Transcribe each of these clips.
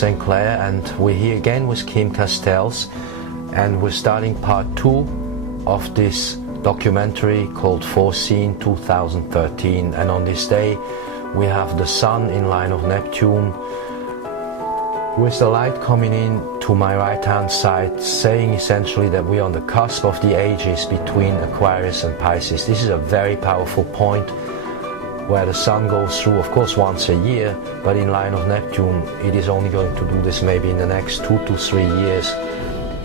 St.Clair, and we're here again with Kim Castells, and we're starting part 2 of this documentary called Foreseen 2013. And on this day we have the Sun in line of Neptune, with the light coming in to my right hand side, saying essentially that we're on the cusp of the ages between Aquarius and Pisces. This is a very powerful point where the Sun goes through, of course, once a year, but in line of Neptune it is only going to do this maybe in the next 2 to 3 years,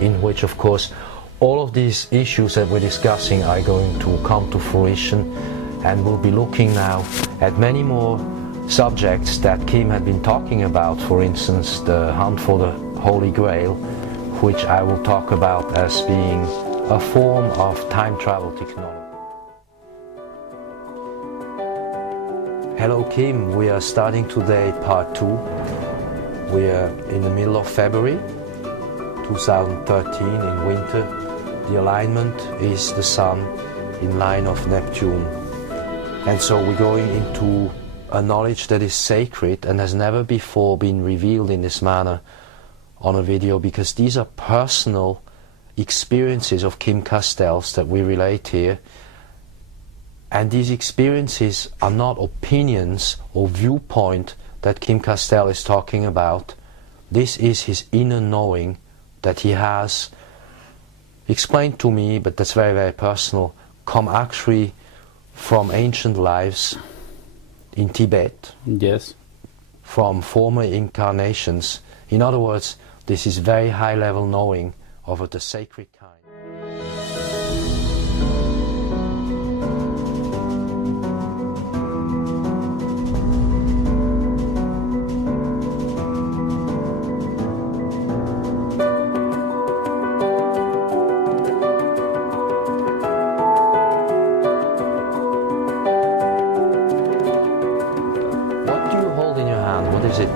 in which, of course, all of these issues that we're discussing are going to come to fruition. And we'll be looking now at many more subjects that Kim had been talking about, for instance the hunt for the Holy Grail, which I will talk about as being a form of time travel technology. Hello Kim, we are starting today part 2. We are in the middle of February 2013 in winter. The alignment is the Sun in line of Neptune. And so we're going into a knowledge that is sacred and has never before been revealed in this manner on a video, because these are personal experiences of Kim Castells that we relate here. And these experiences are not opinions or viewpoint that Kim Castells is talking about. This is his inner knowing that he has explained to me, but that's very, very personal, come actually from ancient lives in Tibet. Yes. From former incarnations. In other words, this is very high level knowing of the sacred kind.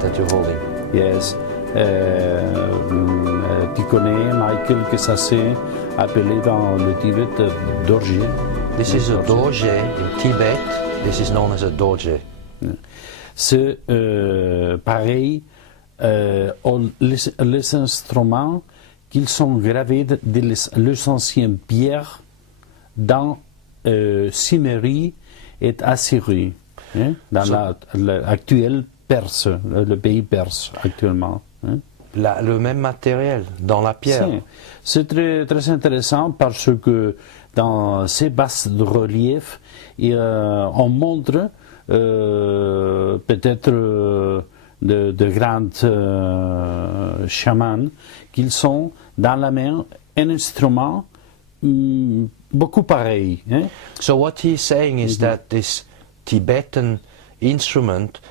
That you're holding? Yes. Tu connais, Michael, que ça s'est appelé dans le Tibet Dorje. This is a Dorje in Tibet. This is known as a Dorje. C'est pareil, les instruments qui sont gravés les anciennes pierres dans Cimmérie et Assyrie, dans l'actuelle Perse, le pays perse actuellement. Le même matériel dans la pierre. C'est très, très intéressant parce que dans ces bases de relief, on montre peut-être de grands chamans qui sont dans la main un instrument beaucoup pareil. So what he's saying is that this Tibetan instrument,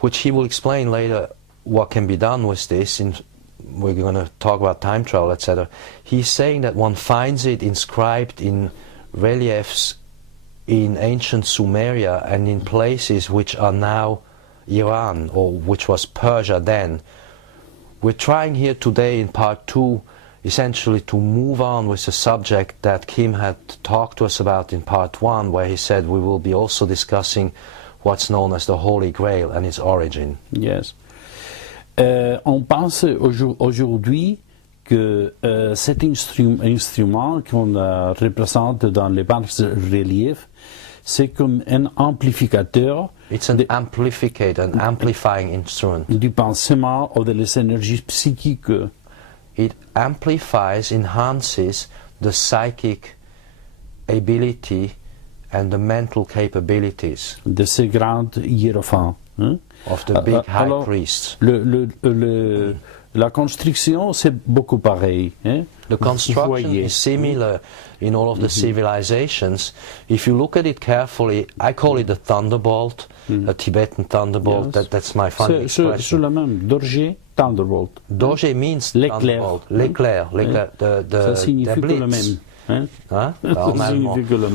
which he will explain later what can be done with this, we're going to talk about time travel, etc. He's saying that one finds it inscribed in reliefs in ancient Sumeria and in places which are now Iran, or which was Persia then. We're trying here today in part 2 essentially to move on with the subject that Kim had talked to us about in part 1, where he said we will be also discussing what's known as the Holy Grail and its origin. Yes. On pense aujourd'hui que cet instrument qu'on représente dans les bas-reliefs, c'est comme un amplificateur. It's an amplificator, an amplifying instrument. Du pensement ou des énergies psychiques. It amplifies, enhances the psychic ability and the mental capabilities de ces grands hiérophants. Of the big high priests. La construction, c'est beaucoup pareil. The construction is similar in all of the civilizations. If you look at it carefully, I call it a thunderbolt, a Tibetan thunderbolt. Yes. That's my funny expression. C'est la même, Dorje, thunderbolt. Dorje means thunderbolt. L'éclair. Ça signifie que le même.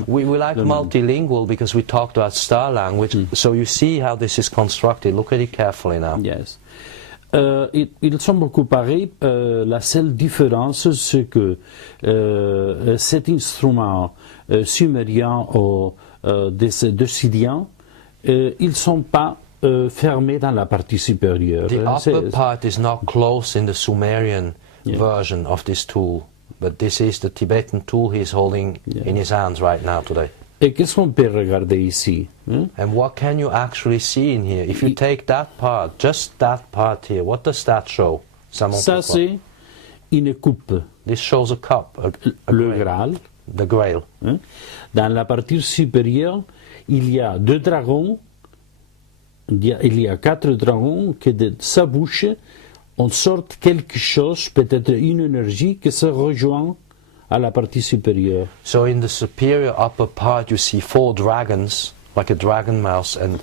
We like multilingual because we talked about star language, so you see how this is constructed. Look at it carefully now. Yes. Ils sont beaucoup pareils. La seule différence, c'est que cet instrument sumérien ou des Sirian, ils ne sont pas fermé dans la partie supérieure. The upper part is not closed in the Sumerian version of this tool, but this is the Tibetan tool he's holding in his hands right now today. Et qu'est-ce qu'on peut regarder ici? And what can you actually see in here? If you take that part, just that part here, what does that show? Ça, c'est une coupe. This shows a cup, Le Graal. The Grail. Dans la partie supérieure, il y a 2 dragons. Il y a 4 dragons qui de sa bouche en sortent quelque chose, peut-être une énergie qui se rejoint à la partie supérieure. So in the superior upper part you see 4 dragons, like a dragon mouse, and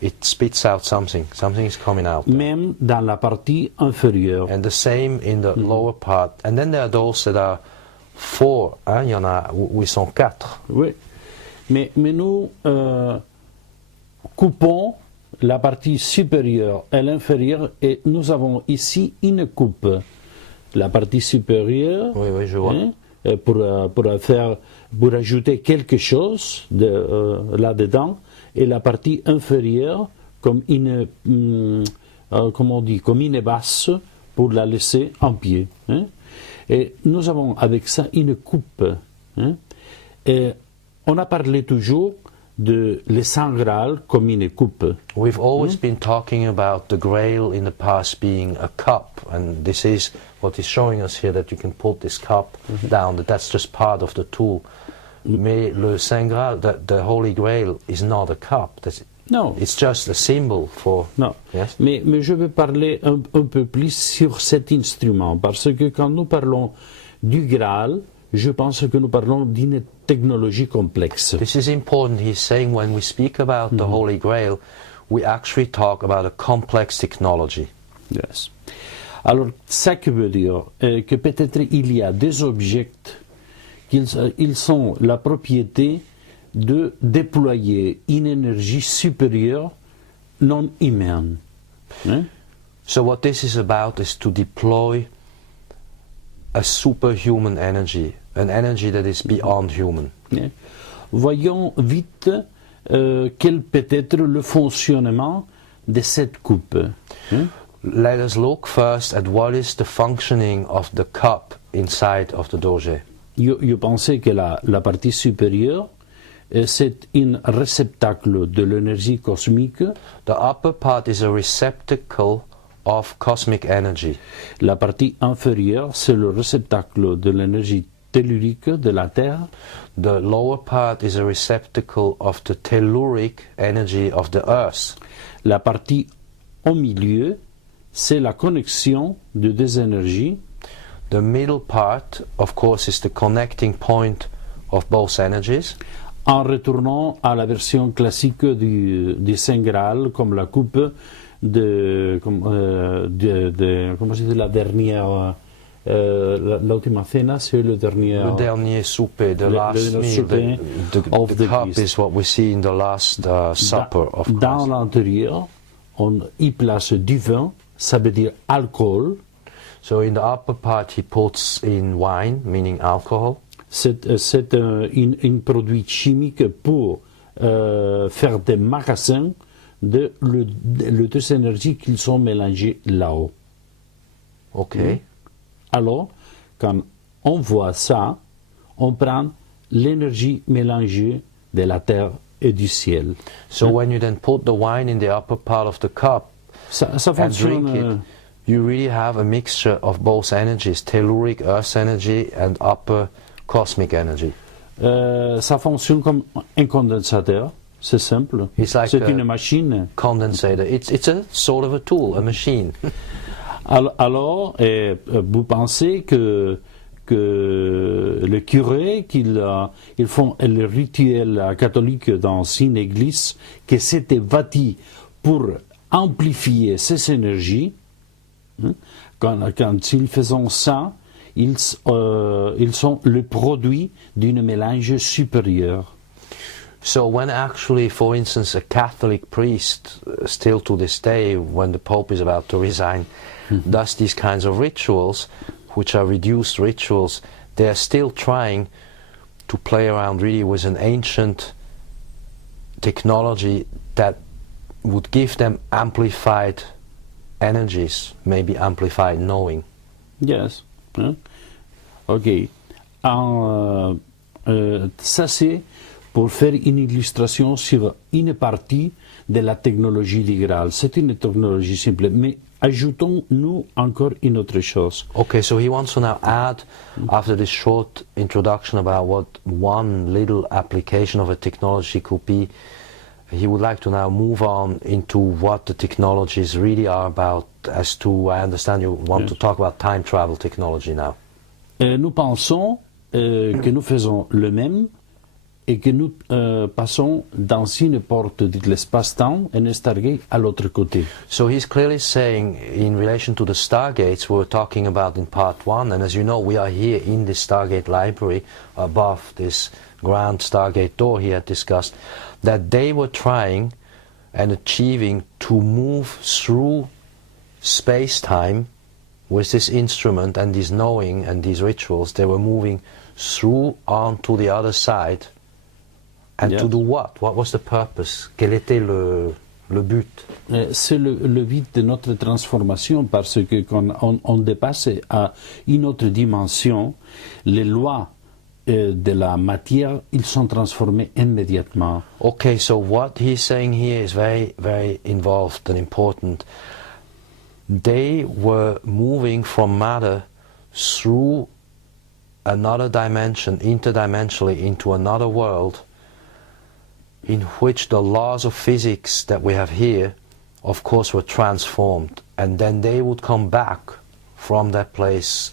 it spits out something. Something is coming out. Même dans la partie inférieure. And the same in the lower part. And then there are those that are 4. Il y en a où ils sont 4. Oui. Mais nous coupons la partie supérieure et l'inférieure et nous avons ici une coupe. La partie supérieure, oui, je vois. Pour ajouter quelque chose là-dedans, et la partie inférieure comme comme on dit, comme une basse pour la laisser en pied. Et nous avons avec ça une coupe. Et on a parlé toujours de le Saint Graal comme une coupe. We've always been talking about the Grail in the past being a cup, and this is what he's showing us here, that you can put this cup down, that's just part of the tool. Mais le Saint Graal, the Holy Grail, is not a cup. No. It's just a symbol for... Non, yes? mais je veux parler un peu plus sur cet instrument, parce que quand nous parlons du Graal, je pense que nous parlons d'une technologie complexe. This is important. He's saying when we speak about the Holy Grail, we actually talk about a complex technology. Yes. Alors, ça qui veut dire que peut-être il y a des objets qu'ils sont la propriété de déployer une énergie supérieure non humaine. So what this is about is to deploy a superhuman energy, an energy that is beyond human. Voyons vite quel peut être le fonctionnement de cette coupe. Let us look first at what is the functioning of the cup inside of the Dorje. Je pensais que la partie supérieure, c'est un réceptacle de l'énergie cosmique. The upper part is a receptacle of cosmic energy. La partie inférieure, c'est le réceptacle de l'énergie tellurique de la Terre. The lower part is a receptacle of the telluric energy of the earth. La partie au milieu, c'est la connexion de deux énergies. The middle part, of course, is the connecting point of both energies. En retournant à la version classique du Saint Graal, comme la coupe comment je dis, la dernière, l'ultima cena, c'est le dernier souper, the last meal. The cup is what we see in the last supper of Christ. Dans l'intérieur, on y place du vin, ça veut dire alcool. So in the upper part he puts in wine, meaning alcohol. C'est un produit chimique pour faire des magasins de les deux énergies qui sont mélangées là-haut. Ok. Alors, quand on voit ça, on prend l'énergie mélangée de la terre et du ciel. So when you then put the wine in the upper part of the cup ça and drink it, you really have a mixture of both energies, telluric earth energy and upper cosmic energy. Ça fonctionne comme un condensateur, c'est simple. Like c'est une machine. Condensator. It's a sort of a tool, a machine. Alors, vous pensez que le curé, ils font le rituel catholique dans une église, que c'était bâti pour amplifier ces énergies. Quand ils font ça, ils sont le produit d'un mélange supérieur. So when actually, for instance, a Catholic priest, still to this day, when the Pope is about to resign, does these kinds of rituals, which are reduced rituals, they are still trying to play around really with an ancient technology that would give them amplified energies, maybe amplified knowing. Yes. Hein? Ok. Ça c'est pour faire une illustration sur une partie de la technologie du Graal. C'est une technologie simple, mais ajoutons-nous encore une autre chose. Okay, so he wants to now add, after this short introduction about what one little application of a technology could be, he would like to now move on into what the technologies really are about. As to, I understand you want to talk about time travel technology now. Nous pensons que nous faisons le même et que nous passons dans une porte de l'espace-temps et un Stargate à l'autre côté. So he's clearly saying, in relation to the Stargates we were talking about in part 1, and as you know we are here in the Stargate library above this grand Stargate door he had discussed, that they were trying and achieving to move through space-time with this instrument and this knowing and these rituals. They were moving through onto the other side. And to do what? What was the purpose? Quel était le but? C'est le but de notre transformation, parce que quand on dépasse à une autre dimension, les lois de la matière, ils sont transformés immédiatement. Okay, so what he's saying here is very, very involved and important. They were moving from matter through another dimension, interdimensionally, into another world, in which the laws of physics that we have here, of course, were transformed. And then they would come back from that place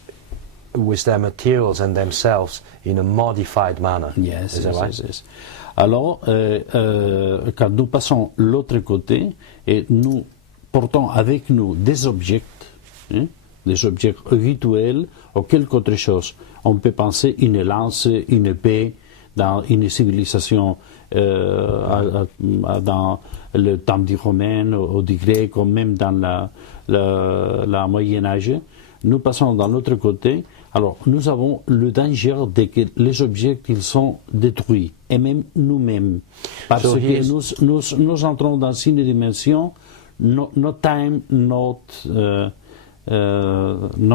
with their materials and themselves in a modified manner. Yes, Is that right? yes. Alors, quand nous passons l'autre côté, et nous portons avec nous des objets, des objets rituels ou quelque autre chose. On peut penser une lance, une épée dans une civilisation dans le temps du Romain ou du Grec, ou même dans la Moyen-Âge. Nous passons dans l'autre côté. Alors, nous avons le danger de que les objets ils sont détruits, et même nous-mêmes, parce que nous entrons dans une dimension no time, no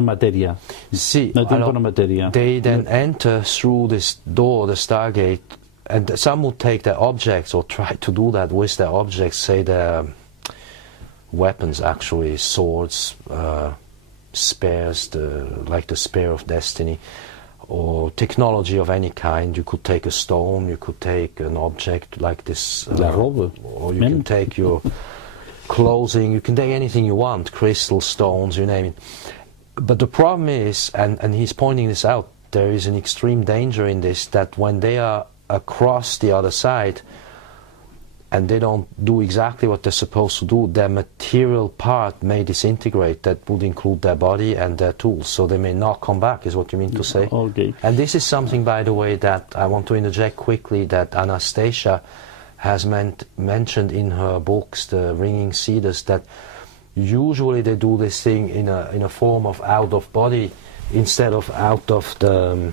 materia. See, no tempo, no materia. They then enter through this door, the Stargate, and some would take their objects or try to do that with their objects, say their weapons, actually, swords, spears, like the spear of destiny, or technology of any kind. You could take a stone, you could take an object like this, or you can take your clothing, you can take anything you want, crystal, stones, you name it. But the problem is, and he's pointing this out, there is an extreme danger in this, that when they are across the other side and they don't do exactly what they're supposed to do, their material part may disintegrate. That would include their body and their tools, so they may not come back, is what you mean to say? Okay. And this is something, by the way, that I want to interject quickly, that Anastasia has mentioned in her books, The Ringing Cedars, that usually they do this thing in a form of out of body instead of out of the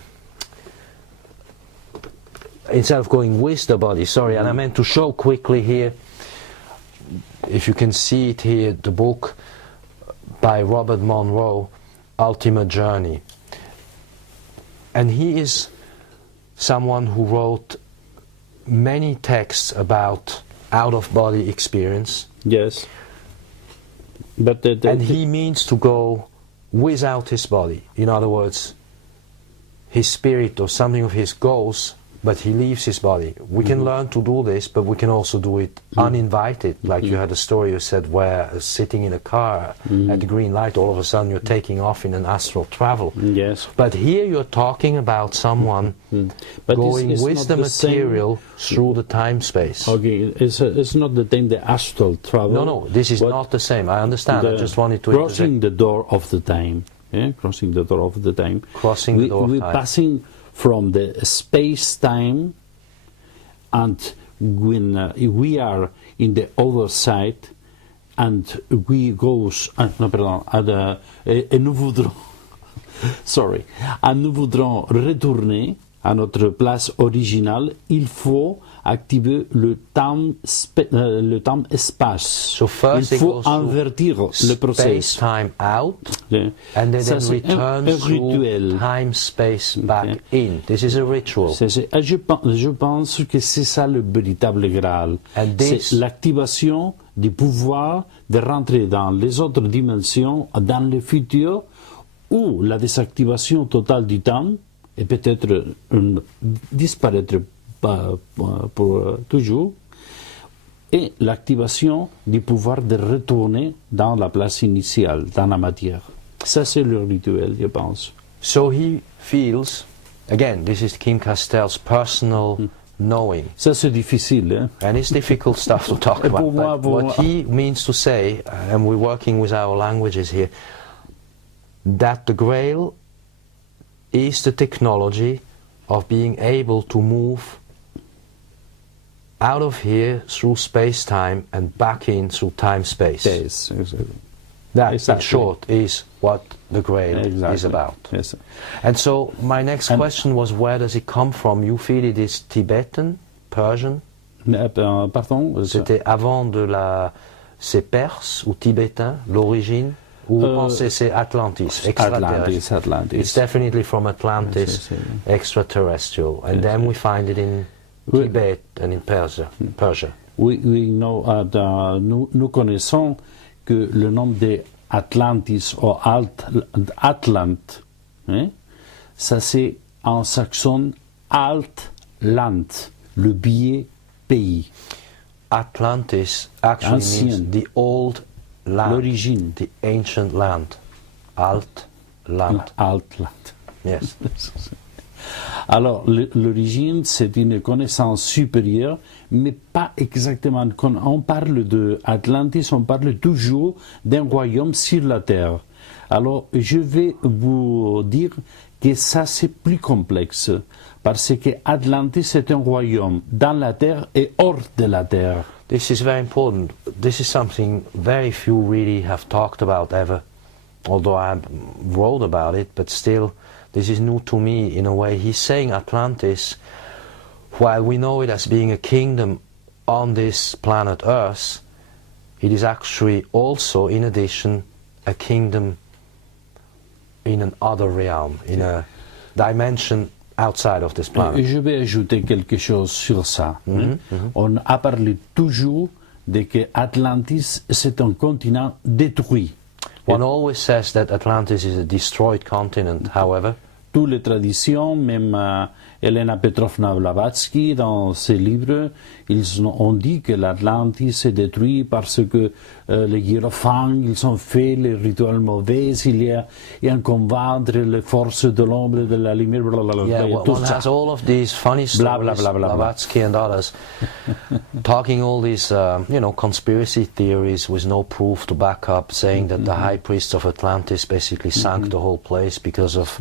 instead of going with the body. Sorry, and I meant to show quickly here, if you can see it here, the book by Robert Monroe, Ultimate Journey. And he is someone who wrote many texts about out-of-body experience. Yes. But and he means to go without his body. In other words, his spirit or something of his goes, but he leaves his body. We can learn to do this, but we can also do it uninvited. Like you had a story you said where sitting in a car at the green light, all of a sudden you're taking off in an astral travel. Yes. But here you're talking about someone going with the material through the time-space. Okay, it's not the thing, the astral travel. No, this is not the same. I understand. I just wanted to crossing the door of the time. Yeah, crossing the door of the time. Crossing the door of time. We're passing from the space-time, and when we are in the other side, and we goes, et nous voudrons, sorry, et nous voudrons retourner à notre place originale, il faut activer le temps-espace. So first Il it faut goes through invertir le processus. space-time out, and then Ça, it c'est un returns through rituel. time-space back in. This is a ritual. Je pense que c'est ça le véritable Graal. And C'est this- l'activation du pouvoir de rentrer dans les autres dimensions, dans le futur, ou la désactivation totale du temps, et peut-être disparaître pour toujours, et l'activation du pouvoir de retourner dans la place initiale, dans la matière. Ça, c'est le rituel, je pense. So he feels, again, this is Kim Castells' personal knowing. Ça, c'est difficile. Hein? And it's difficult stuff to talk Et pour about. moi, But pour what moi- he means to say, and we're working with our languages here, that the Grail is the technology of being able to move out of here through space-time and back in through time-space. Yes, That, in exactly. short, is what the Grail is exactly. about. Yes. And so my next And- question was, where does it come from? You feel it is Tibetan, Persian? Pardon C'était avant c'est perse ou tibétain, l'origine? Ou vous pensez c'est Atlantis, extraterrestre? Atlantis. It's definitely from Atlantis, Yes, yes, extraterrestrial. And Yes, then yes. we find it in Oui. Tibet and in Persia. Oui, no, nous connaissons que le nom de Atlantis ou Atlant, hein, ça c'est en saxon Alt-Land, le billet pays. Atlantis actually Ancien. means the old land, L'origine. the ancient land. Alt-Land. Alt-Land. Yes. Alors, l'origine, c'est une connaissance supérieure, mais pas exactement. Quand on parle de Atlantis, on parle toujours d'un royaume sur la Terre. Alors, je vais vous dire que ça, c'est plus complexe, parce que Atlantis est un royaume dans la Terre et hors de la Terre. This is very important. This is something very few really have talked about ever, although I wrote about it, but still this is new to me in a way. He's saying Atlantis, while we know it as being a kingdom on this planet Earth, it is actually also, in addition, a kingdom in another realm, in a dimension outside of this Et planet. je vais ajouter quelque chose sur ça. Hein. On a parlé toujours de que Atlantis, c'est un continent détruit. One always says that Atlantis is a destroyed continent, however. Toutes les traditions, même Elena Petrovna Blavatsky, dans ses livres, ils ont dit que l'Atlantis est détruit parce que les hiérophants, ils ont fait les rituels mauvais, il y a un combat entre les forces de l'ombre et de la lumière, Yeah, tout one ça. has all of these funny stories, Blah, blah, blah, blah, blah. Blavatsky and others, talking all these, conspiracy theories with no proof to back up, saying that the high priests of Atlantis basically sank the whole place because of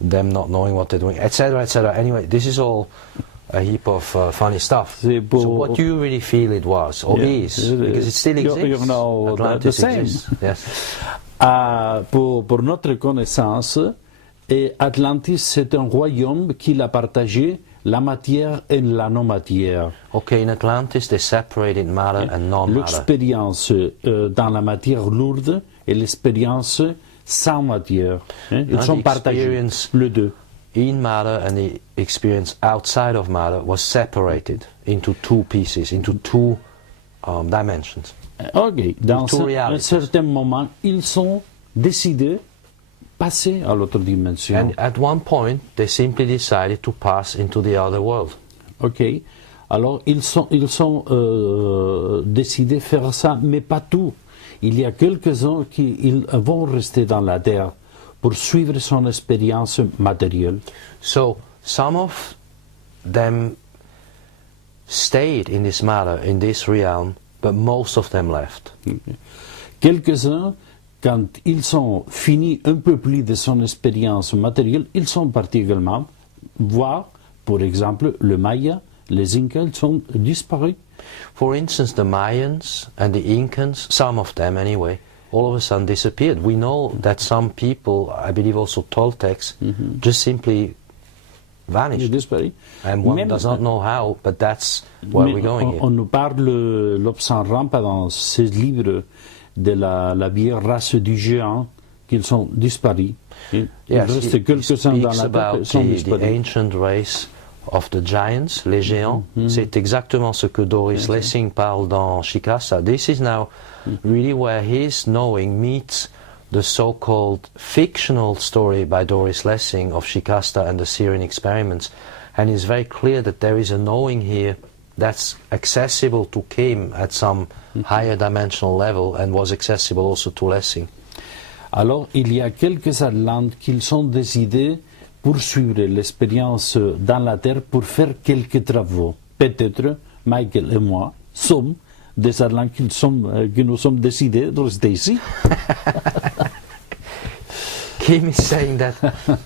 them not knowing what they're doing, etc., etc. Anyway, this is all a heap of funny stuff. C'est pour- So what do you really feel it was, or Yeah. is, because it still You- exists? you know, Atlantis the same. exists. Yes. Pour notre connaissance, et Atlantis, c'est un royaume qui a partagé la matière et la non-matière. Okay, in Atlantis they separated matter and non-matter. L'expérience dans la matière lourde et l'expérience sans matière. Hein. Ils And sont the partagés, experience- les deux. In matter and the experience outside of matter was separated into two pieces, into two dimensions. Ok, dans two un realities. certain moment, ils sont décidés passer à l'autre dimension. And at one point, they simply decided to pass into the other world. Ok, alors ils sont décidés de faire ça, mais pas tout. Il y a quelques-uns qui vont rester dans la terre pour suivre son expérience matérielle. So some of them stayed in this matter, in this realm, but most of them left. Quelques-uns, quand ils ont fini un peu plus de son expérience matérielle, ils sont partis également voir, par exemple, le Maya, les Incas, ils sont disparus. For instance, the Mayans and the Incans, some of them anyway, all of a sudden disappeared. We know that some people, I believe also Toltecs, just simply vanished. Disparu. And one does not know how, but that's where we're going here. On nous parle, l'observant dans ces livres de la vieille race du géant, qu'ils sont disparus. Il reste quelques-uns dans la terre qui sont disparus. The ancient race of the giants, les géants. C'est exactement ce que Doris Lessing parle dans Shikasta. This is now really where his knowing meets the so-called fictional story by Doris Lessing of Shikasta and the Sirian experiments. And it's very clear that there is a knowing here that's accessible to Kim at some higher dimensional level and was accessible also to Lessing. Alors, il y a quelques Atlantes qui sont décidés poursuivre l'expérience dans la Terre pour faire quelques travaux. Peut-être, Michael et moi sommes des Atlantes qui nous sommes décidés de rester ici. Kim is saying that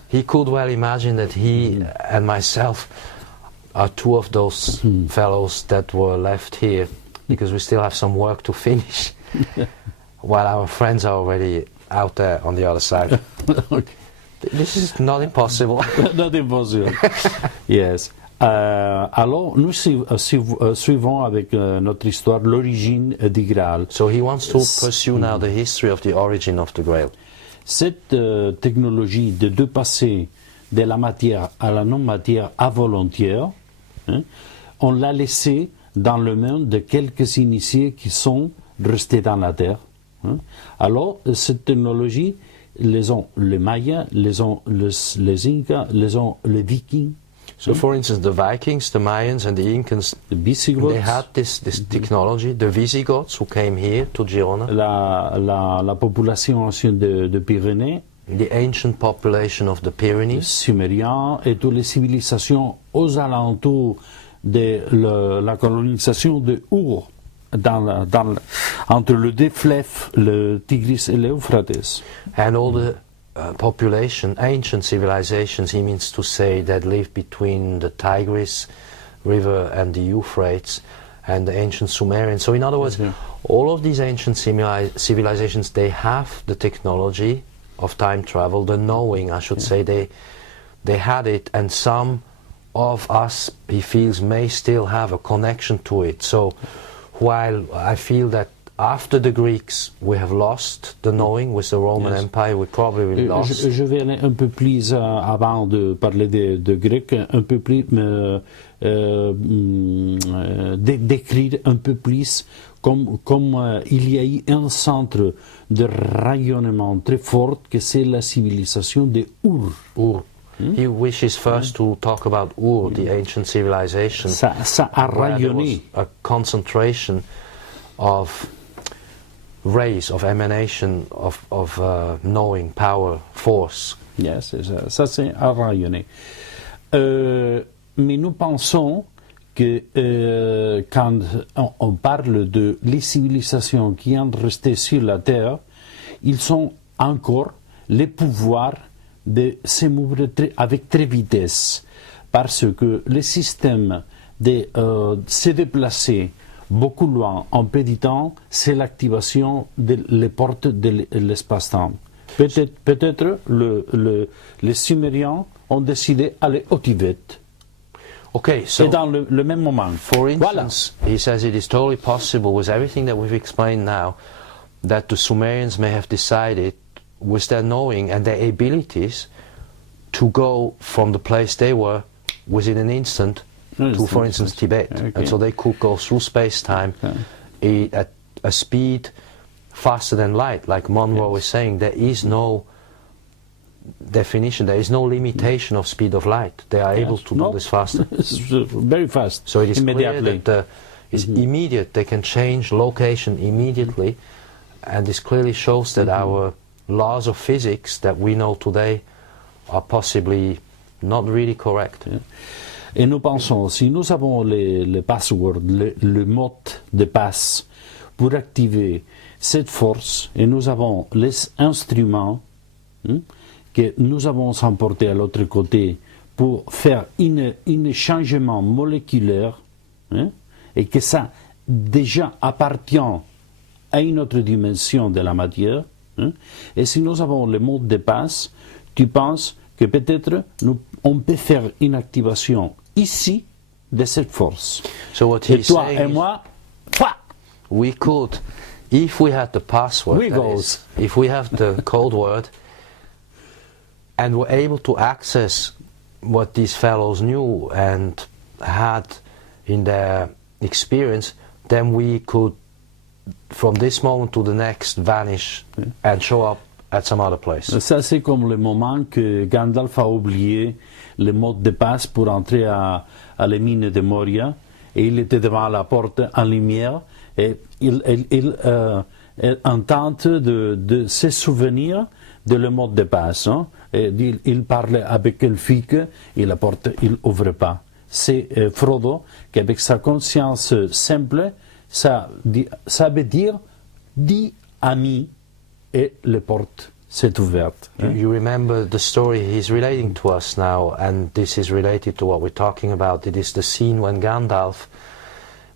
he could well imagine that he and myself are two of those fellows that were left here because we still have some work to finish while our friends are already out there on the other side. Okay. This is not impossible. Not impossible. Yes. Alors, nous suivons avec notre histoire l'origine du Graal. So he wants to pursue now the history of the origin of the Grail. Cette technologie de passer de la matière à la non-matière involontaire, on l'a laissée dans le monde de quelques initiés qui sont restés dans la Terre. Alors, cette technologie, les ont les Mayas, les ont les Incas, les ont les Vikings. So, for instance, the Vikings, the Mayans, and the Incans, the Visigoths, they had this technology. The Visigoths who came here to Girona. La population ancienne de Pyrénées. The ancient population of the Pyrenees. Les Sumériens et toutes les civilisations aux alentours de la colonisation de Our, entre le deux fleuves, le Tigris et l'Euphrates. And all the population, ancient civilizations, he means to say, that lived between the Tigris River and the Euphrates and the ancient Sumerians. So in other words, all of these ancient civilizations, they have the technology of time travel, the knowing, I should say, they had it, and some of us, he feels, may still have a connection to it. So while I feel that after the Greeks, we have lost the knowing with the Roman Empire, we probably lost. Je vais aller un peu plus avant de parler de grec, un peu plus décrire un peu plus comme il y a eu un centre de rayonnement très fort que c'est la civilisation de Ur. He wishes first to talk about Ur, the ancient civilization. Ça a rayonné. A concentration of rays, of emanation, of knowing, power, force. Yes, ça c'est a rayonné. Mais nous pensons que quand on parle de les civilisations qui ont resté sur la Terre, ils sont encore les pouvoirs de se mouvoir avec très vitesse, parce que le système de se déplacer beaucoup loin en peu de temps, c'est l'activation des portes de l'espace-temps. Peut-être les Sumériens ont décidé d'aller au Tibet. Okay, so et dans le même moment. For instance, he says it is totally possible with everything that we've explained now that the Sumerians may have decided with their knowing and their abilities to go from the place they were within an instant to, for instance, Tibet. Okay. And so they could go through space-time at a speed faster than light. Like Monroe was saying, there is no definition, there is no limitation of speed of light. They are able to do this faster. Very fast. So it is clear that it's immediate. They can change location immediately, and this clearly shows that our laws of physics that we know today are possibly not really correct. Et nous pensons, si nous avons le password, le mot de passe pour activer cette force, et nous avons les instruments que nous avons emportés à l'autre côté pour faire un changement moléculaire, et que ça déjà appartient à une autre dimension de la matière, et si nous avons le mot de passe, tu penses que peut-être on peut faire une activation ici de cette force. So what Et he's toi saying et is moi, pah, we could, if we had the password, We that goes. is, if we have the code word, and were able to access what these fellows knew and had in their experience, then we could, from this moment to the next, vanish and show up at some other place. ça c'est comme le moment que Gandalf a oublié le mot de passe pour entrer à les mines de Moria et il était devant la porte en lumière et il tente de se souvenir de le mot de passe. Hein? Et il parlait avec une fille et la porte il ouvre pas. C'est Frodo qui avec sa conscience simple ça veut dire dit ami et la porte s'est ouverte. You remember the story he's relating to us now, and this is related to what we're talking about. It is the scene when Gandalf,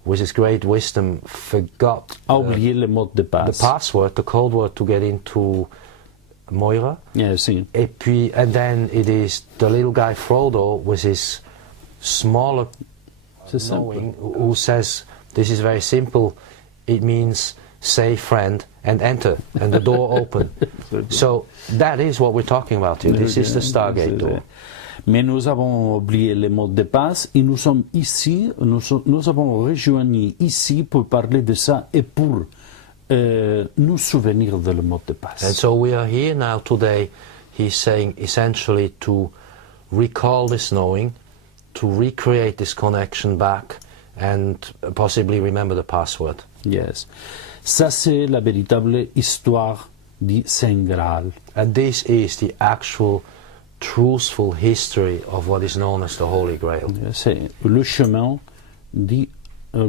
with his great wisdom, forgot A oublié le mot de the passe. password, the code word to get into Moira. Yeah, si. And then it is the little guy Frodo with his smaller C'est simple. knowing who says, this is very simple, it means say friend and enter, and the door open. So that is what we're talking about here. This is the Stargate door. Mais nous avons oublié le mot de passe et nous sommes ici, nous avons rejoint ici pour parler de ça et pour nous souvenir de le mot de passe. And so we are here now today, he's saying essentially to recall this knowing, to recreate this connection back, and possibly remember the password. Yes. Ça c'est la véritable histoire du Saint Graal. And this is the actual truthful history of what is known as the Holy Grail. C'est le chemin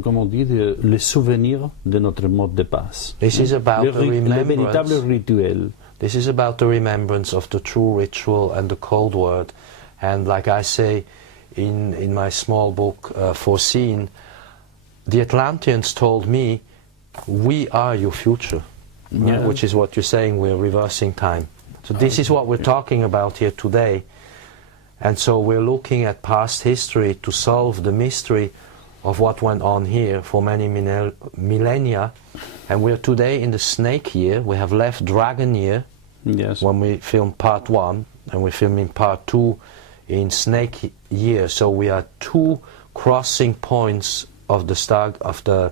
comment on dit, le souvenir de notre mot de passe. This is about Le the véritable remembrance. rituel. This is about the remembrance of the true ritual and the code word. And like I say in my small book, Foreseen, the Atlanteans told me, we are your future, right? Yeah. Which is what you're saying, we're reversing time. So this is what we're talking about here today. And so we're looking at past history to solve the mystery of what went on here for many millennia. And we're today in the snake year. We have left dragon year Yes. when we filmed part 1, and we're filming part 2 in snake year. So we are 2 crossing points of the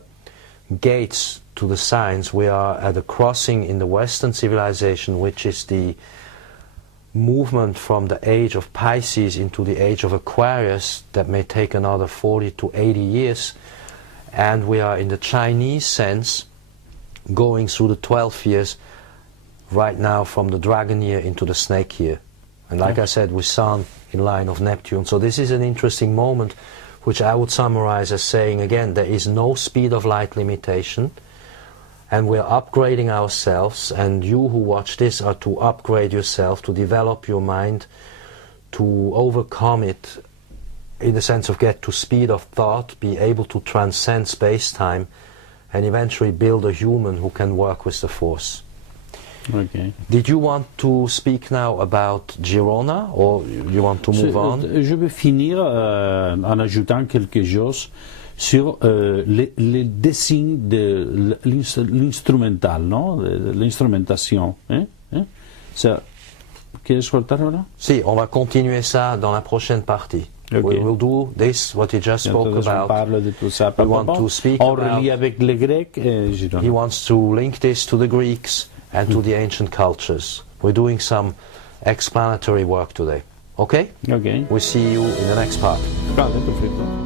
gates to the signs. We are at a crossing in the Western civilization, which is the movement from the age of Pisces into the age of Aquarius that may take another 40 to 80 years. And we are in the Chinese sense going through the 12 years right now from the dragon year into the snake year. And like I said, with Sun in line of Neptune. So this is an interesting moment, which I would summarize as saying, again, there is no speed of light limitation, and we're upgrading ourselves, and you who watch this are to upgrade yourself, to develop your mind, to overcome it in the sense of get to speed of thought, be able to transcend space-time, and eventually build a human who can work with the Force. Okay. Did you want to speak now about Girona, or you want to move on? Je vais finir en ajoutant quelque chose sur les dessins de l'instrumental, non? L'instrumentation. Hein? Ça, quieres cortar ahora? Si, on va continuer ça dans la prochaine partie. Okay. We will do this, what he just spoke Entonces, on about. parle de tout ça. We want to speak on about- relie avec les Grecs et Girona. He wants to link this to the Greeks and to the ancient cultures. We're doing some explanatory work today. Okay? Ok. We'll see you in the next part. Vale, perfecto.